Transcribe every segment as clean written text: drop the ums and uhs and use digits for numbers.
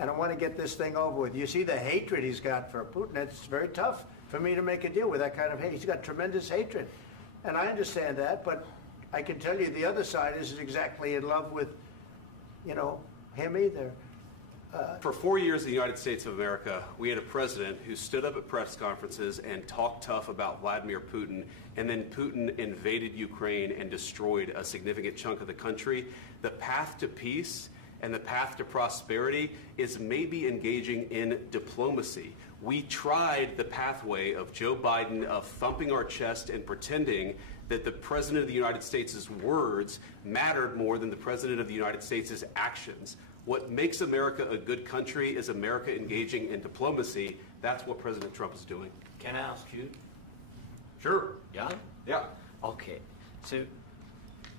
and I want to get this thing over with. You see the hatred he's got for Putin. It's very tough for me to make a deal with that kind of hate. He's got tremendous hatred, and I understand that, but I can tell you the other side isn't exactly in love with, you know, him either. For 4 years in the United States of America, we had a president who stood up at press conferences and talked tough about Vladimir Putin, and then Putin invaded Ukraine and destroyed a significant chunk of the country. The path to peace and the path to prosperity is maybe engaging in diplomacy. We tried the pathway of Joe Biden, of thumping our chest and pretending that the President of the United States' words mattered more than the President of the United States' actions. What makes America a good country is America engaging in diplomacy. That's what President Trump is doing. Can I ask you? Sure. Yeah? Yeah. Okay. So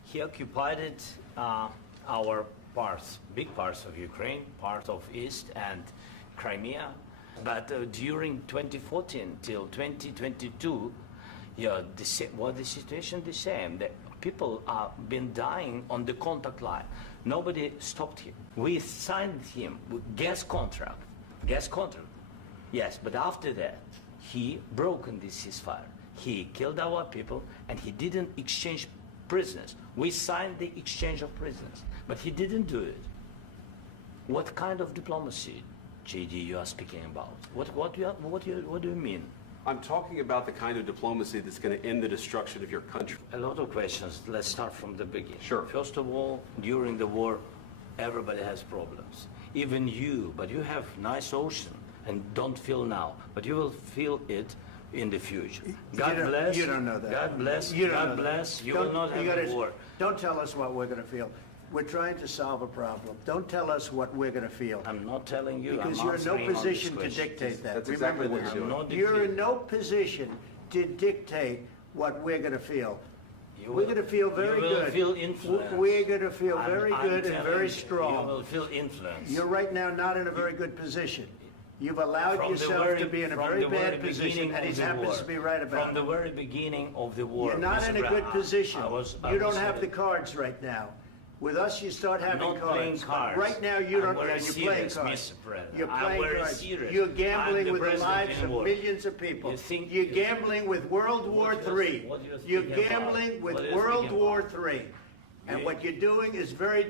he occupied our parts, big parts of Ukraine, part of East and Crimea. But during 2014 till 2022, yeah, the situation the same. The people have been dying on the contact line. Nobody stopped him. We signed him with gas contract. Yes, but after that, he broken this ceasefire. He killed our people, and he didn't exchange prisoners. We signed the exchange of prisoners, but he didn't do it. What kind of diplomacy, JD, you are speaking about? What do you mean? I'm talking about the kind of diplomacy that's going to end the destruction of your country. A lot of questions. Let's start from the beginning. Sure. First of all, during the war, everybody has problems. Even you, but you have nice ocean and don't feel now, but you will feel it in the future. God bless. You don't know that. God bless. You God bless. You will not have a war. Don't tell us what we're going to feel. We're trying to solve a problem. Don't tell us what we're going to feel. I'm not telling you. Because I'm you're in no answering on position this to question. dictate that. That's Remember exactly what this. you're doing. You're in no position to dictate what we're going to feel. You We're will- going to feel very you will good. feel influenced. We're going to feel very I'm good and telling very you, strong. You will feel influence. You're right now not in a very good position. You've allowed From the yourself very- to be in a from very the very bad position, beginning and of he the happens war. to be right about From it. the very beginning of the war. You're not Mr. in a good Brown, position. I You don't was have the cards right now. With us, you start having not playing cards. cards. Right now, you I'm don't. very You're playing serious, cards. Mr. President. You're I'm playing very cards. serious. You're I'm gambling the with the president lives in of war. millions of people. You think You're you- gambling with World War What III. what you're You're speaking gambling about? with What you're World speaking War about? III. And You- what you're doing is very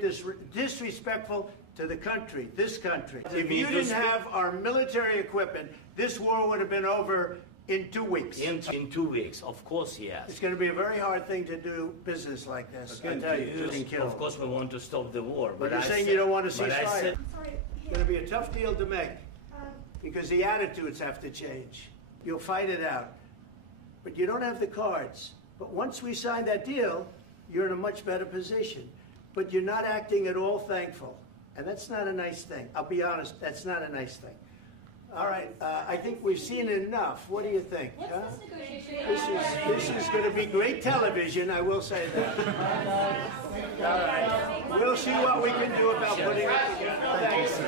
disrespectful to the country, this country. If mean you to didn't speak- have our military equipment, this war would have been over in 2 weeks. In 2 weeks, of course, yes. It's going to be a very hard thing to do business like this. I tell you, getting killed. Of course, we want to stop the war. But you're I saying said- you don't want to but cease I fire. said- Sorry, It's going to be a tough deal to make because the attitudes have to change. You'll fight it out, but you don't have the cards. But once we sign that deal, you're in a much better position. But you're not acting at all thankful, and that's not a nice thing. I'll be honest, that's not a nice thing. All right, I think we've seen enough. What do you think? what's huh? this negotiation? This is going to be great television, I will say that. All right, we'll see what we can do about putting it together. Thanks.